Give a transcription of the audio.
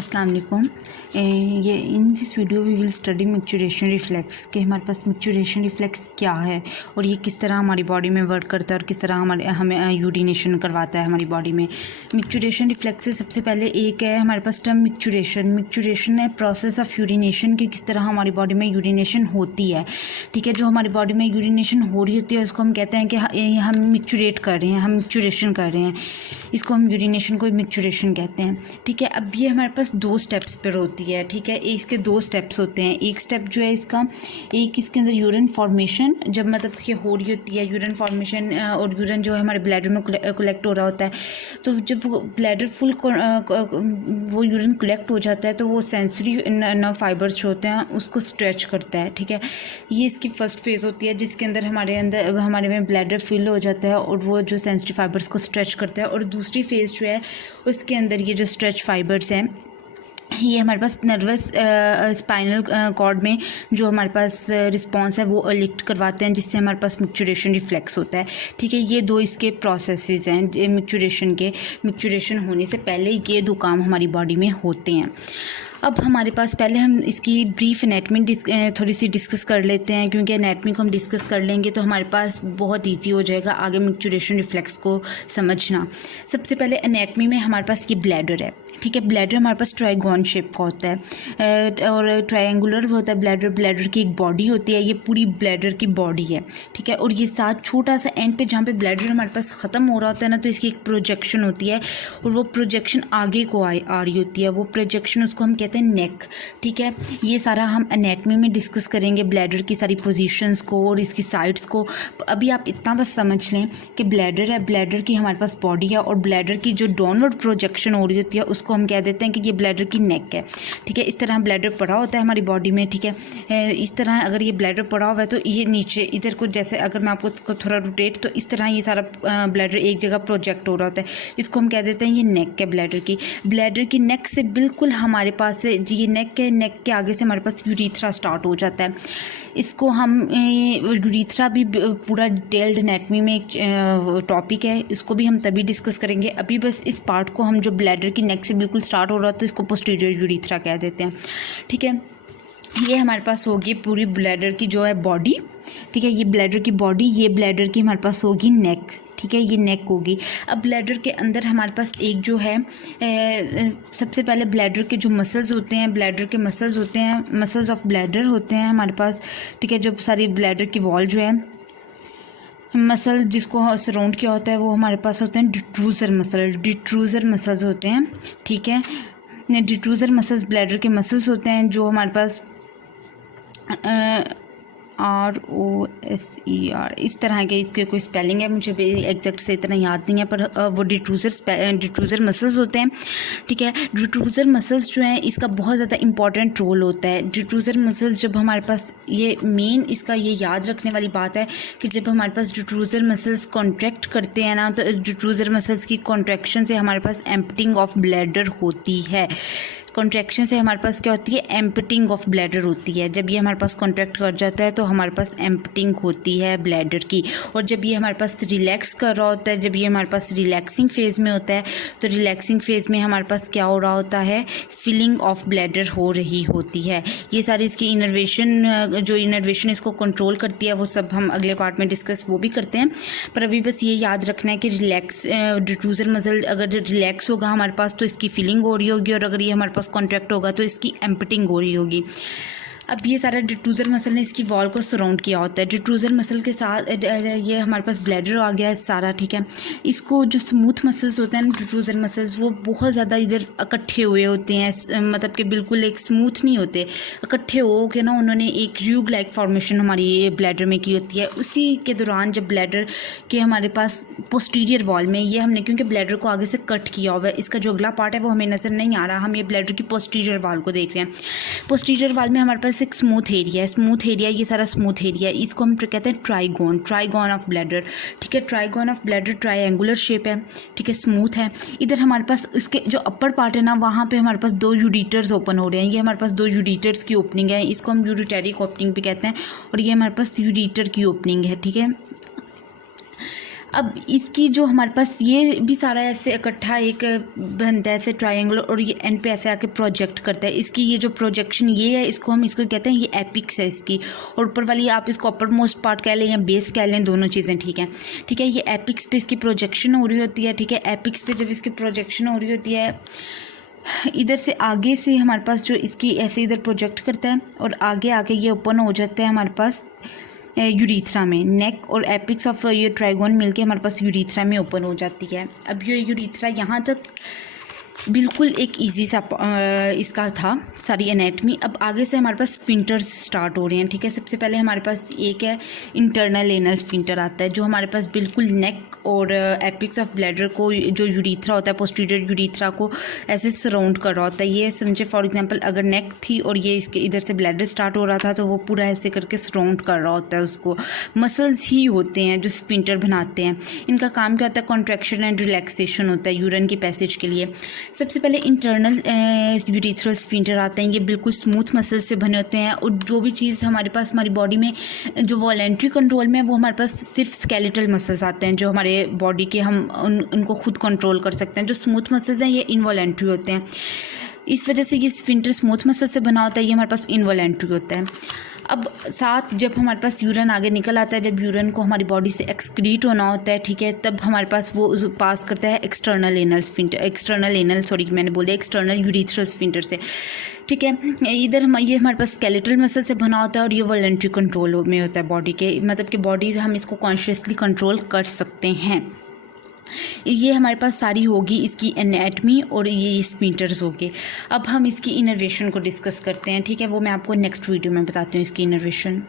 अस्सलाम वालेकुम। ये in this video we will study micturition reflex कि हमारे पास मिक्चुरेशन रिफ्लेक्स क्या है और ये किस तरह हमारी बॉडी में वर्क करता है और किस तरह हमें यूरिनेशन करवाता है हमारी बॉडी में। मिक्चुरेशन रिफ्लेक्स से सबसे पहले एक है हमारे पास टर्म मिक्चुरेशन है प्रोसेस ऑफ यूरिनेशन की किस तरह हमारी बॉडी में यूरिनेशन होती है। ठीक है, जो हमारी बॉडी में यूरिनेशन हो रही होती है उसको हम कहते हैं कि हम मिक्चुरेट कर रहे हैं, हम मिक्चुरेशन कर रहे हैं, इसको हम यूरिनेशन को मिक्चुरेशन कहते हैं। ठीक है, अब ये हमारे पास दो स्टेप्स पर होती है। ठीक है, इसके दो स्टेप्स होते हैं। एक स्टेप जो है इसके अंदर यूरिन फॉर्मेशन जब मतलब कि हो रही होती है, यूरिन फॉर्मेशन और यूरिन जो है हमारे ब्लैडर में कलेक्ट हो रहा होता है। तो जब वो ब्लैडर फुल वो यूरिन कलेक्ट हो जाता है तो वो सेंसरी नर्व फाइबर्स जो होते हैं उसको स्ट्रेच करता है। ठीक है, ये इसकी फर्स्ट फेज़ होती है जिसके अंदर हमारे में ब्लैडर फिल हो जाता है और वो जो सेंसरी फाइबर्स को स्ट्रेच करता है। और दूसरी फेज़ जो है उसके अंदर ये जो स्ट्रेच फाइबर्स हैं ये हमारे पास नर्वस स्पाइनल कॉर्ड में जो हमारे पास रिस्पांस है वो इलेक्ट करवाते हैं जिससे हमारे पास मिक्चुरेशन रिफ्लेक्स होता है। ठीक है, ये दो इसके प्रोसेसेस हैं मिक्चुरेशन होने से पहले ये दो काम हमारी बॉडी में होते हैं। अब हमारे पास पहले हम इसकी ब्रीफ एनाटमी थोड़ी सी डिस्कस कर लेते हैं, क्योंकि एनाटमी को हम डिस्कस कर लेंगे तो हमारे पास बहुत इजी हो जाएगा आगे मिक्चुरेशन रिफ्लेक्स को समझना। सबसे पहले एनाटमी में हमारे पास ये ब्लैडर है। ठीक है, ब्लैडर हमारे पास ट्राइगोन शेप का होता है और ट्रायंगुलर होता है ब्लैडर की एक बॉडी होती है, ये पूरी ब्लैडर की बॉडी है। ठीक है, और ये साथ छोटा सा एंड पे जहाँ पे ब्लैडर हमारे पास ख़त्म हो रहा होता है ना, तो इसकी एक प्रोजेक्शन होती है और वो प्रोजेक्शन आगे को आ रही होती है, वो प्रोजेक्शन उसको हम कहते हैं नेक। ठीक है, ये सारा हम एनाटमी में डिस्कस करेंगे, ब्लैडर की सारी पोजीशंस को और इसकी साइड्स को। अभी आप इतना बस समझ लें कि ब्लैडर है, ब्लैडर की हमारे पास बॉडी है और ब्लैडर की जो डाउनवर्ड प्रोजेक्शन हो रही होती है उसको हम कह देते हैं कि ये ब्लैडर की नेक है। ठीक है, इस तरह ब्लैडर पड़ा होता है हमारी बॉडी में। ठीक है, इस तरह अगर ये ब्लैडर पड़ा हुआ है तो ये नीचे इधर को, जैसे अगर मैं आपको थोड़ा रोटेट, तो इस तरह ये सारा ब्लैडर एक जगह प्रोजेक्ट हो रहा होता है, इसको हम कह देते हैं ये नेक है ब्लैडर की नेक से बिल्कुल हमारे पास ये नेक के आगे से हमारे पास यूरीथ्रा स्टार्ट हो जाता है। इसको हम यूरीथ्रा भी पूरा डिटेल्ड एनाटमी में एक टॉपिक है, इसको भी हम तभी डिस्कस करेंगे। अभी बस इस पार्ट को हम जो ब्लैडर की नेक से बिल्कुल स्टार्ट हो रहा है तो इसको पोस्टीरियर यूरीथ्रा कह देते हैं। ठीक है, ये हमारे पास होगी पूरी ब्लैडर की जो है बॉडी। ठीक है, ये ब्लैडर की बॉडी, ये ब्लैडर की हमारे पास होगी नेक। ठीक है, ये नेक होगी। अब ब्लैडर के अंदर हमारे पास एक जो है सबसे पहले ब्लैडर के जो मसल्स होते हैं, ब्लैडर के मसल्स होते हैं, मसल्स ऑफ ब्लैडर होते हैं हमारे पास। ठीक है, जब सारी ब्लैडर की वॉल जो है मसल जिसको सराउंड किया होता है वो हमारे पास होते हैं डिट्रूजर मसल्स होते हैं। ठीक है, डिट्रूजर मसल्स ब्लैडर के मसल्स होते हैं जो हमारे पास ROSER इस तरह के इसके कोई स्पेलिंग है, मुझे एग्जैक्ट से इतना याद नहीं है, पर वो डिट्रूजर मसल्स होते हैं। ठीक है, डिट्रूजर मसल्स जो हैं इसका बहुत ज़्यादा इंपॉर्टेंट रोल होता है। डिट्रूजर मसल्स जब हमारे पास ये मेन इसका ये याद रखने वाली बात है कि जब हमारे पास डिट्रूजर मसल्स कॉन्ट्रैक्ट करते हैं ना, तो इस डिट्रूजर मसल्स की कॉन्ट्रैक्शन से हमारे पास एम्प्टिंग ऑफ ब्लैडर होती है। कॉन्ट्रैक्शन से हमारे पास क्या होती है, एम्प्टिंग ऑफ ब्लैडर होती है। जब ये हमारे पास कॉन्ट्रैक्ट कर जाता है तो हमारे पास एम्प्टिंग होती है ब्लैडर की। और जब ये हमारे पास रिलैक्स कर रहा होता है, जब ये हमारे पास रिलैक्सिंग फेज़ में होता है, तो रिलैक्सिंग फेज़ में हमारे पास क्या हो रहा होता है, फिलिंग ऑफ ब्लैडर हो रही होती है। ये सारी इसकी इनर्वेशन इसको कंट्रोल करती है, वो सब हम अगले पार्ट में डिस्कस वो भी करते हैं। पर अभी बस ये याद रखना है कि डिट्रूजर मसल अगर रिलैक्स होगा हमारे पास तो इसकी फीलिंग हो रही होगी, और अगर ये हमारे पास कॉन्ट्रैक्ट होगा तो इसकी एम्प्टिंग हो रही होगी। अब ये सारा डिट्रूजर मसल ने इसकी वॉल को सराउंड किया होता है। डिट्रूजर मसल के साथ ये हमारे पास ब्लैडर आ गया है सारा। ठीक है, इसको जो स्मूथ मसल्स होते हैं डिट्रूजर मसल्स वो बहुत ज़्यादा इधर इकट्ठे हुए होते हैं, मतलब कि बिल्कुल एक स्मूथ नहीं होते, इकट्ठे हो के ना उन्होंने एक र्यूग लाइक फॉर्मेशन हमारी ब्लैडर में की होती है। उसी के दौरान जब ब्लैडर के हमारे पास पोस्टीरियर वॉल में ये हमने क्योंकि ब्लैडर को आगे से कट किया हुआ है, इसका जो अगला पार्ट है वो हमें नज़र नहीं आ रहा, हम ये ब्लैडर की पोस्टीरियर वॉल को देख रहे हैं। पोस्टीरियर वॉल में हमारे पास एक स्मूथ एरिया, ये सारा स्मूथ एरिया, इसको हम कहते हैं ट्राइगोन ऑफ ब्लैडर। ठीक है, trigon of bladder triangular shape है। ठीक है, स्मूथ है। इधर हमारे पास इसके जो अपर पार्ट है ना, वहाँ पे हमारे पास दो यूरिटर्स ओपन हो रहे हैं। ये हमारे पास दो यूरिटर्स की ओपनिंग है, इसको हम यूरिटेरिक ओपनिंग भी कहते हैं, और ये हमारे पास यूरिटर की ओपनिंग है। ठीक है, अब इसकी जो हमारे पास ये भी सारा ऐसे इकट्ठा एक बनता है ऐसे ट्रायंगल, और ये एंड पे ऐसे आके प्रोजेक्ट करता है। इसकी ये जो प्रोजेक्शन ये है, इसको हम इसको कहते हैं ये एपिक्स है इसकी, और ऊपर वाली आप इसको अपर मोस्ट पार्ट कह लें या बेस कह लें, दोनों चीज़ें ठीक है। ठीक है, ये एपिक्स पे इसकी प्रोजेक्शन हो रही होती है। ठीक है, एपिक्स पे जब इसकी प्रोजेक्शन हो रही होती है, इधर से आगे से हमारे पास जो इसकी ऐसे इधर प्रोजेक्ट करता है और आगे आके ये ओपन हो जाता है हमारे पास यूरीथ्रा में। नेक और एपिक्स ऑफ ये ट्राइगोन मिलके हमारे पास यूरीथ्रा में ओपन हो जाती है। अब ये यूरीथ्रा यहाँ तक बिल्कुल एक इजी सा इसका था सारी एनेटमी। अब आगे से हमारे पास स्फिंक्टर्स स्टार्ट हो रहे हैं। ठीक है, सबसे पहले हमारे पास एक है इंटरनल एनल स्फिंक्टर आता है, जो हमारे पास बिल्कुल नेक और एपिक्स ऑफ ब्लैडर को, जो यूरीथ्रा होता है पोस्टीरियर यूरीथ्रा को ऐसे सराउंड कर रहा होता है। ये समझे फॉर एग्जांपल अगर नेक थी और ये इसके इधर से ब्लैडर स्टार्ट हो रहा था, तो वो पूरा ऐसे करके सराउंड कर रहा होता है उसको। मसल्स ही होते हैं जो स्फिंक्टर बनाते हैं। इनका काम क्या होता है? कॉन्ट्रैक्शन एंड रिलैक्सेशन होता है यूरिन के पैसेज के लिए। सबसे पहले इंटरनल यूरीथ्रल स्फिंक्टर आते हैं। ये बिल्कुल स्मूथ मसल से बने होते हैं, और जो भी चीज़ हमारे पास हमारी बॉडी में जो वॉलेंट्री कंट्रोल में है, वो हमारे पास सिर्फ स्केलेटल मसल्स आते हैं, जो हमारे बॉडी के हम उनको खुद कंट्रोल कर सकते हैं। जो स्मूथ मसल्स हैं ये इनवॉलेंट्री होते हैं। इस वजह से ये स्फिंक्टर स्मूथ मसल से बना होता है, ये हमारे पास इनवॉलेंट्री होता है। अब साथ जब हमारे पास यूरिन आगे निकल आता है, जब यूरिन को हमारी बॉडी से एक्सक्रीट होना होता है, ठीक है, तब हमारे पास वो पास करता है एक्सटर्नल यूरीथ्रल स्फिंक्टर से। ठीक है, इधर ये हमारे पास स्केलेटल मसल से बना होता है, और ये वॉलेंट्री कंट्रोल में होता है बॉडी के, मतलब कि बॉडी से हम इसको कॉन्शियसली कंट्रोल कर सकते हैं। ये हमारे पास सारी होगी इसकी एनाटमी, और ये स्फिंक्टर्स होंगे। अब हम इसकी इनर्वेशन को डिस्कस करते हैं। ठीक है, वो मैं आपको नेक्स्ट वीडियो में बताती हूँ इसकी इनर्वेशन।